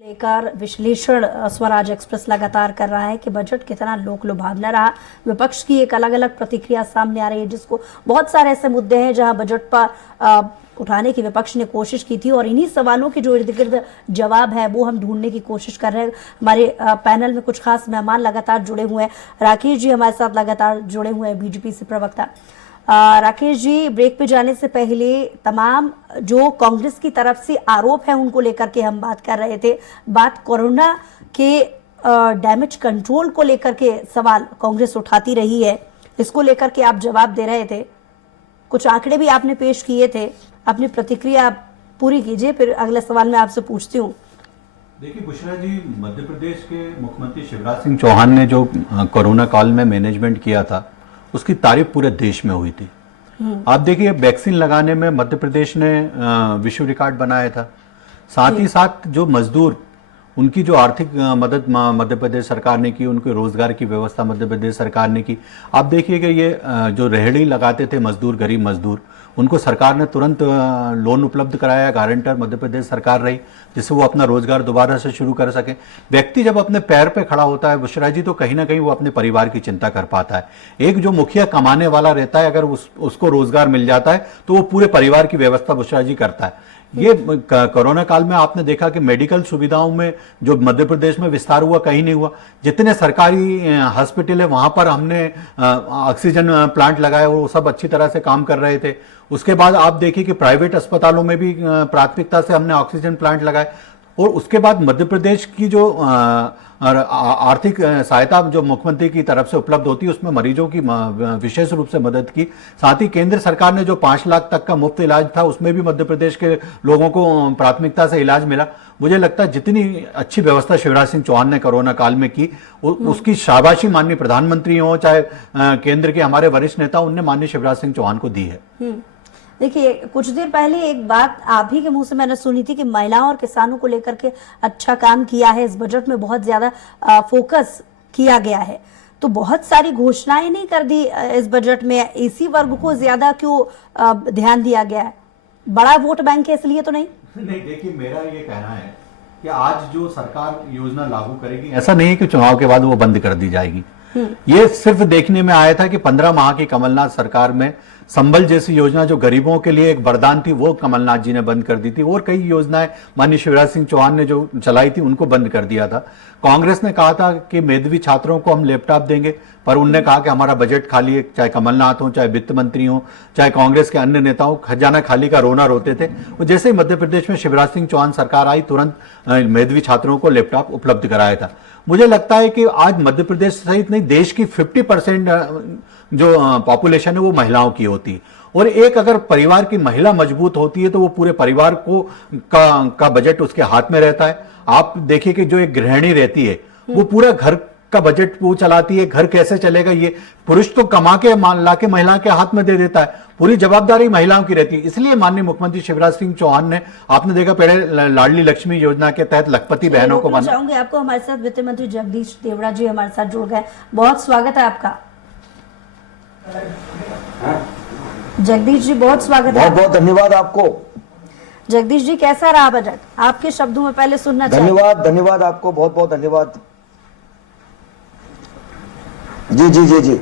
लेकर विश्लेषण स्वराज एक्सप्रेस लगातार कर रहा है कि बजट कितना लोक लुभावना रहा। विपक्ष की एक अलग अलग प्रतिक्रिया सामने आ रही है, जिसको बहुत सारे ऐसे मुद्दे हैं जहां बजट पर उठाने की विपक्ष ने कोशिश की थी और इन्हीं सवालों के जो इर्द गिर्द जवाब है वो हम ढूंढने की कोशिश कर रहे हैं। हमारे पैनल में कुछ खास मेहमान लगातार जुड़े हुए हैं। राकेश जी हमारे साथ लगातार जुड़े हुए हैं, बीजेपी से प्रवक्ता। राकेश जी, ब्रेक पे जाने से पहले तमाम जो कांग्रेस की तरफ से आरोप है उनको लेकर के हम बात कर रहे थे। बात कोरोना के डैमेज कंट्रोल को लेकर के सवाल कांग्रेस उठाती रही है, इसको लेकर के आप जवाब दे रहे थे। कुछ आंकड़े भी आपने पेश किए थे, अपनी प्रतिक्रिया आप पूरी कीजिए, फिर अगले सवाल मैं आपसे पूछती हूँ। देखिए बुशरा जी, मध्य प्रदेश के मुख्यमंत्री शिवराज सिंह चौहान ने जो कोरोना काल में मैनेजमेंट किया था उसकी तारीफ पूरे देश में हुई थी। आप देखिए, वैक्सीन लगाने में मध्य प्रदेश ने विश्व रिकॉर्ड बनाया था। साथ ही साथ जो मजदूर, उनकी जो आर्थिक मदद मध्य प्रदेश सरकार ने की, उनके रोजगार की व्यवस्था मध्य प्रदेश सरकार ने की। आप देखिए कि ये जो रेहड़ी लगाते थे मजदूर, गरीब मजदूर, उनको सरकार ने तुरंत लोन उपलब्ध कराया। गारंटर मध्य प्रदेश सरकार रही, जिससे वो अपना रोजगार दोबारा से शुरू कर सके। व्यक्ति जब अपने पैर पे खड़ा होता है बुशरा जी, तो कहीं ना कहीं वो अपने परिवार की चिंता कर पाता है। एक जो मुखिया कमाने वाला रहता है, अगर उसको रोजगार मिल जाता है तो वो पूरे परिवार की व्यवस्था बुशरा जी करता है। ये कोरोना काल में आपने देखा कि मेडिकल सुविधाओं में जो मध्य प्रदेश में विस्तार हुआ, कहीं नहीं हुआ। जितने सरकारी हॉस्पिटल है वहां पर हमने ऑक्सीजन प्लांट लगाए, वो सब अच्छी तरह से काम कर रहे थे। उसके बाद आप देखिए कि प्राइवेट अस्पतालों में भी प्राथमिकता से हमने ऑक्सीजन प्लांट लगाए। और उसके बाद मध्य प्रदेश की जो आर्थिक सहायता जो मुख्यमंत्री की तरफ से उपलब्ध होती है, उसमें मरीजों की विशेष रूप से मदद की। साथ ही केंद्र सरकार ने जो 5 लाख तक का मुफ्त इलाज था, उसमें भी मध्य प्रदेश के लोगों को प्राथमिकता से इलाज मिला। मुझे लगता है जितनी अच्छी व्यवस्था शिवराज सिंह चौहान ने कोरोना काल में की, उसकी शाबाशी माननीय प्रधानमंत्री हो चाहे केंद्र के हमारे वरिष्ठ नेता, उनने माननीय शिवराज सिंह चौहान को दी है। देखिए, कुछ देर पहले एक बात आप ही के मुंह से मैंने सुनी थी कि महिलाओं और किसानों को लेकर के अच्छा काम किया है, इस बजट में बहुत ज्यादा फोकस किया गया है। तो बहुत सारी घोषणाएं नहीं कर दी इस बजट में, इसी वर्ग को ज्यादा क्यों ध्यान दिया गया है? बड़ा वोट बैंक है इसलिए तो नहीं? नहीं, देखिए मेरा ये कहना है कि आज जो सरकार योजना लागू करेगी, ऐसा नहीं है कि चुनाव के बाद वो बंद कर दी जाएगी। ये सिर्फ देखने में आया था कि 15 माह की कमलनाथ सरकार में संबल जैसी योजना जो गरीबों के लिए एक वरदान थी, वो कमलनाथ जी ने बंद कर दी थी। और कई योजनाएं माननीय शिवराज सिंह चौहान ने जो चलाई थी, उनको बंद कर दिया था। कांग्रेस ने कहा था कि मेधावी छात्रों को हम लैपटॉप देंगे, पर उनने कहा कि हमारा बजट खाली है। चाहे कमलनाथ हो, चाहे वित्त मंत्री हो, चाहे कांग्रेस के अन्य नेताओं, खजाना खाली का रोना रोते थे। वो जैसे ही मध्य प्रदेश में शिवराज सिंह चौहान सरकार आई, तुरंत मेधावी छात्रों को लैपटॉप उपलब्ध कराया था। मुझे लगता है कि आज मध्य प्रदेश सहित नहीं, देश की 50% जो पॉपुलेशन है वो महिलाओं की होती है। और एक अगर परिवार की महिला मजबूत होती है तो वो पूरे परिवार को का बजट उसके हाथ में रहता है। आप देखिए कि जो एक गृहिणी रहती है, वो पूरा घर का बजट वो चलाती है। घर कैसे चलेगा, ये पुरुष तो कमा के ला के महिला के हाथ में दे देता है, पूरी जवाबदारी महिलाओं की रहती है। इसलिए माननीय मुख्यमंत्री शिवराज सिंह चौहान ने, आपने देखा पहले लाडली लक्ष्मी योजना के तहत लखपति बहनों को बना। चाहूंगी आपको, हमारे साथ वित्त मंत्री जगदीश देवड़ा जी हमारे साथ जुड़ गए। बहुत स्वागत है आपका जगदीश जी, बहुत स्वागत है। बहुत बहुत धन्यवाद आपको। जगदीश जी, कैसा रहा बजट? आपके शब्दों में पहले सुनना चाहिए। धन्यवाद आपको, बहुत बहुत धन्यवाद। जी जी जी जी,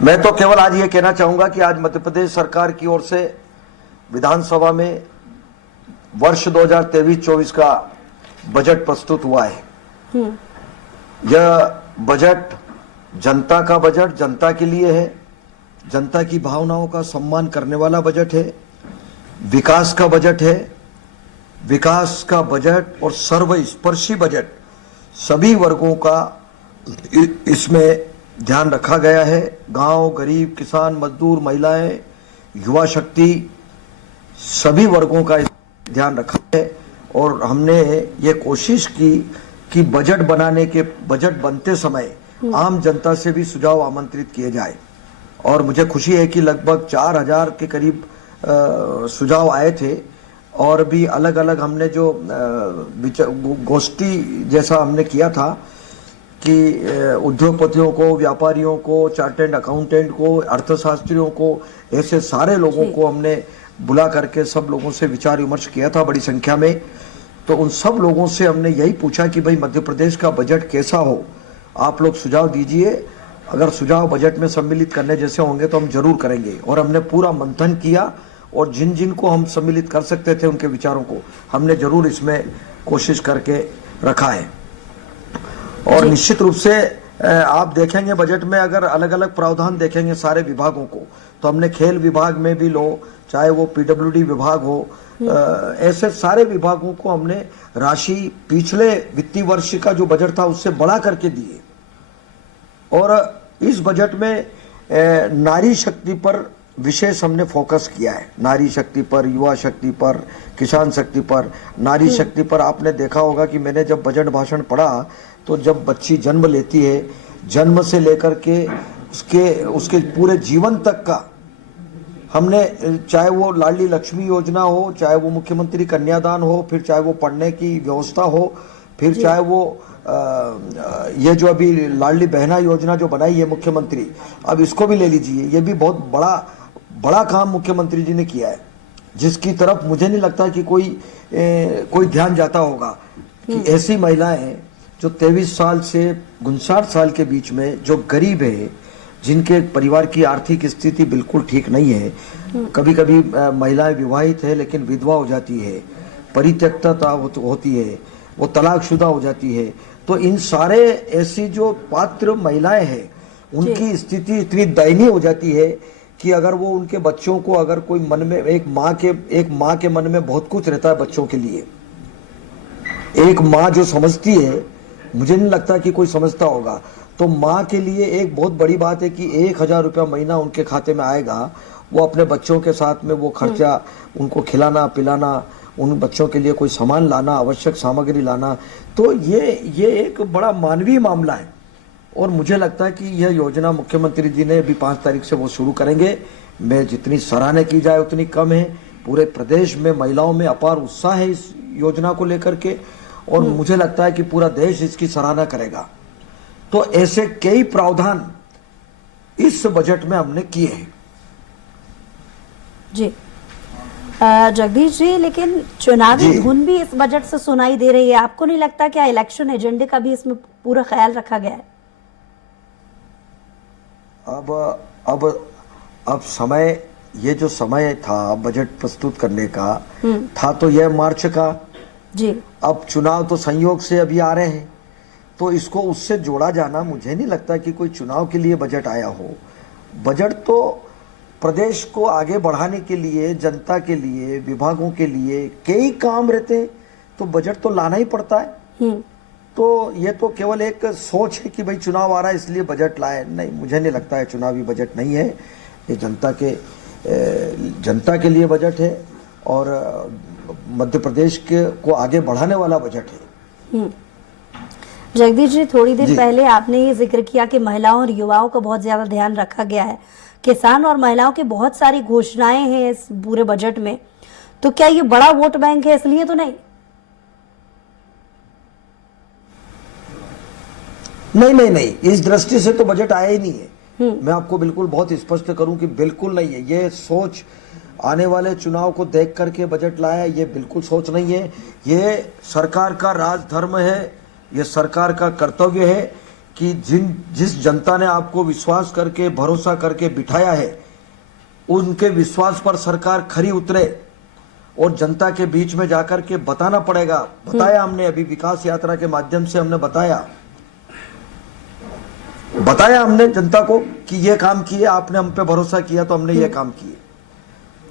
मैं तो केवल आज ये कहना चाहूंगा कि आज मध्य प्रदेश सरकार की ओर से विधानसभा में वर्ष 2023-24 का बजट प्रस्तुत हुआ है। यह बजट जनता का बजट, जनता के लिए है, जनता की भावनाओं का सम्मान करने वाला बजट है, विकास का बजट है। विकास का बजट और सर्वस्पर्शी बजट, सभी वर्गों का इसमें ध्यान रखा गया है। गांव, गरीब, किसान, मजदूर, महिलाएं, युवा शक्ति, सभी वर्गों का ध्यान रखा है। और हमने ये कोशिश की कि बजट बनते समय आम जनता से भी सुझाव आमंत्रित किए जाए। और मुझे खुशी है कि लगभग 4000 के करीब सुझाव आए थे। और भी अलग अलग हमने जो गोष्ठी जैसा हमने किया था कि उद्योगपतियों को, व्यापारियों को, चार्टर्ड अकाउंटेंट को, अर्थशास्त्रियों को, ऐसे सारे लोगों को हमने बुला करके सब लोगों से विचार विमर्श किया था बड़ी संख्या में। तो उन सब लोगों से हमने यही पूछा कि भाई मध्य प्रदेश का बजट कैसा हो, आप लोग सुझाव दीजिए। अगर सुझाव बजट में सम्मिलित करने जैसे होंगे तो हम जरूर करेंगे। और हमने पूरा मंथन किया और जिन जिन को हम सम्मिलित कर सकते थे उनके विचारों को हमने जरूर इसमें कोशिश करके रखा है। और निश्चित रूप से आप देखेंगे बजट में अगर अलग अलग प्रावधान देखेंगे सारे विभागों को, तो हमने खेल विभाग में भी लो, चाहे वो पीडब्ल्यूडी विभाग हो, ऐसे सारे विभागों को हमने राशि पिछले वित्तीय वर्ष का जो बजट था उससे बढ़ा करके दिए। और इस बजट में नारी शक्ति पर विशेष हमने फोकस किया है। नारी शक्ति पर, युवा शक्ति पर, किसान शक्ति पर। नारी शक्ति पर आपने देखा होगा कि मैंने जब बजट भाषण पढ़ा तो जब बच्ची जन्म लेती है, जन्म से लेकर के उसके पूरे जीवन तक का हमने, चाहे वो लाडली लक्ष्मी योजना हो, चाहे वो मुख्यमंत्री कन्यादान हो, फिर चाहे वो पढ़ने की व्यवस्था हो, फिर चाहे वो ये जो अभी लाडली बहना योजना जो बनाई है मुख्यमंत्री, अब इसको भी ले लीजिए। ये भी बहुत बड़ा काम मुख्यमंत्री जी ने किया है, जिसकी तरफ मुझे नहीं लगता कि कोई ध्यान जाता होगा कि ऐसी महिलाएं जो 23 साल से 59 साल के बीच में जो गरीब है, जिनके परिवार की आर्थिक स्थिति बिल्कुल ठीक नहीं है, कभी कभी महिलाएं विवाहित है लेकिन विधवा हो जाती है, परित्यक्तता होती है, वो तलाकशुदा हो जाती है, तो इन सारे ऐसी जो पात्र महिलाएं हैं उनकी स्थिति इतनी दयनीय हो जाती है कि अगर वो उनके बच्चों को, अगर कोई मन में एक माँ के मन में बहुत कुछ रहता है बच्चों के लिए। एक माँ जो समझती है, मुझे नहीं लगता कि कोई समझता होगा, तो माँ के लिए एक बहुत बड़ी बात है कि 1000 रुपया महीना उनके खाते में आएगा, वो अपने बच्चों के साथ में वो खर्चा, उनको खिलाना पिलाना, उन बच्चों के लिए कोई सामान लाना, आवश्यक सामग्री लाना, तो ये एक बड़ा मानवीय मामला है। और मुझे लगता है कि यह योजना मुख्यमंत्री जी ने अभी 5 तारीख से वो शुरू करेंगे। मैं जितनी सराहना की जाए उतनी कम है। पूरे प्रदेश में महिलाओं में अपार उत्साह है इस योजना को लेकर के, और मुझे लगता है कि पूरा देश इसकी सराहना करेगा। तो ऐसे कई प्रावधान इस बजट में हमने किए हैं। जी जगदीश जी, लेकिन चुनावी धुन भी इस बजट से सुनाई दे रही है। आपको नहीं लगता क्या इलेक्शन एजेंडे का भी इसमें पूरा ख्याल रखा गया है? अब समय, ये जो समय था बजट प्रस्तुत करने का था, तो यह मार्च का जी। अब चुनाव तो संयोग से अभी आ रहे हैं, तो इसको उससे जोड़ा जाना, मुझे नहीं लगता कि कोई चुनाव के लिए बजट आया हो। बजट तो प्रदेश को आगे बढ़ाने के लिए, जनता के लिए, विभागों के लिए कई काम रहते हैं, तो बजट तो लाना ही पड़ता है। तो ये तो केवल एक सोच है कि भाई चुनाव आ रहा है इसलिए बजट लाए, नहीं, मुझे नहीं लगता है। चुनावी बजट नहीं है ये, जनता के लिए बजट है और मध्य प्रदेश को आगे बढ़ाने वाला बजट है। जगदीश जी, थोड़ी देर पहले आपने ये जिक्र किया कि महिलाओं और युवाओं का बहुत ज्यादा ध्यान रखा गया है। किसान और महिलाओं की बहुत सारी घोषणाएं हैं इस पूरे बजट में, तो क्या ये बड़ा वोट बैंक है इसलिए तो नहीं? नहीं, इस दृष्टि से तो बजट आया ही नहीं है। मैं आपको बिल्कुल बहुत स्पष्ट करूं कि बिल्कुल नहीं है। ये सोच आने वाले चुनाव को देख करके बजट लाया, ये बिल्कुल सोच नहीं है। ये सरकार का राजधर्म है, ये सरकार का कर्तव्य है कि जिस जनता ने आपको विश्वास करके, भरोसा करके बिठाया है, उनके विश्वास पर सरकार खरी उतरे और जनता के बीच में जाकर के बताना पड़ेगा। बताया हमने, अभी विकास यात्रा के माध्यम से हमने बताया हमने जनता को कि ये काम किए, आपने हम पे भरोसा किया तो हमने ये काम किए।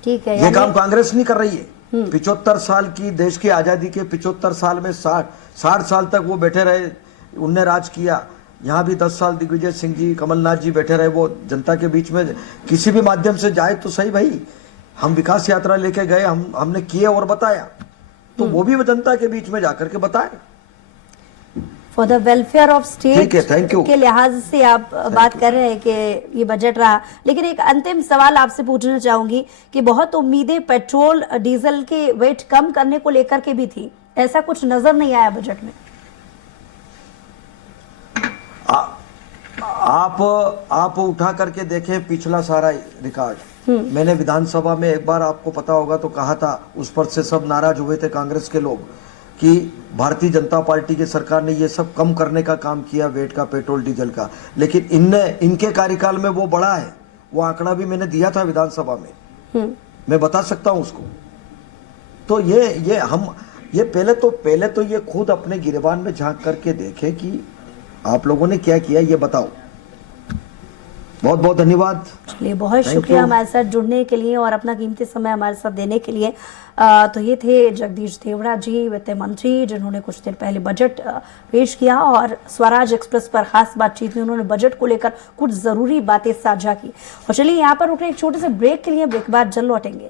ठीक है, ये काम कांग्रेस नहीं कर रही है। 75 साल की, देश की आजादी के 75 साल में 60 साल तक वो बैठे रहे, उनने राज किया। यहाँ भी 10 साल दिग्विजय सिंह जी, कमलनाथ जी बैठे रहे, वो जनता के बीच में किसी भी माध्यम से जाए तो सही भाई। हम विकास यात्रा लेके गए, हमने किए और बताया, तो वो भी जनता के बीच में जाकर के बताए। For the welfare of state thank you के लिहाज से आप बात कर रहे हैं कि ये बजट रहा, लेकिन एक अंतिम सवाल आपसे पूछना चाहूंगी कि बहुत उम्मीदें पेट्रोल डीजल के वेट कम करने को लेकर के भी थी, ऐसा कुछ नजर नहीं आया बजट में। आप उठा करके देखें पिछला सारा रिकॉर्ड। मैंने विधानसभा में एक बार, आपको पता होगा तो कहा था, उस पर से सब नाराज हुए थे कांग्रेस के लोग कि भारतीय जनता पार्टी की सरकार ने ये सब कम करने का काम किया, वेट का, पेट्रोल डीजल का, लेकिन इनके कार्यकाल में वो बढ़ा है। वो आंकड़ा भी मैंने दिया था विधानसभा में, मैं बता सकता हूं उसको। तो ये पहले तो ये खुद अपने गिरेबान में झांक करके देखे कि आप लोगों ने क्या किया, ये बताओ। बहुत बहुत धन्यवाद। चलिए, बहुत Thank शुक्रिया you. हमारे साथ जुड़ने के लिए और अपना कीमती समय हमारे साथ देने के लिए। तो ये थे जगदीश देवड़ा जी, वित्त मंत्री, जिन्होंने कुछ दिन पहले बजट पेश किया और स्वराज एक्सप्रेस पर खास बातचीत में उन्होंने बजट को लेकर कुछ जरूरी बातें साझा की। और चलिए, यहाँ पर रुकने एक छोटे से ब्रेक के लिए, ब्रेक बाद जल्द लौटेंगे।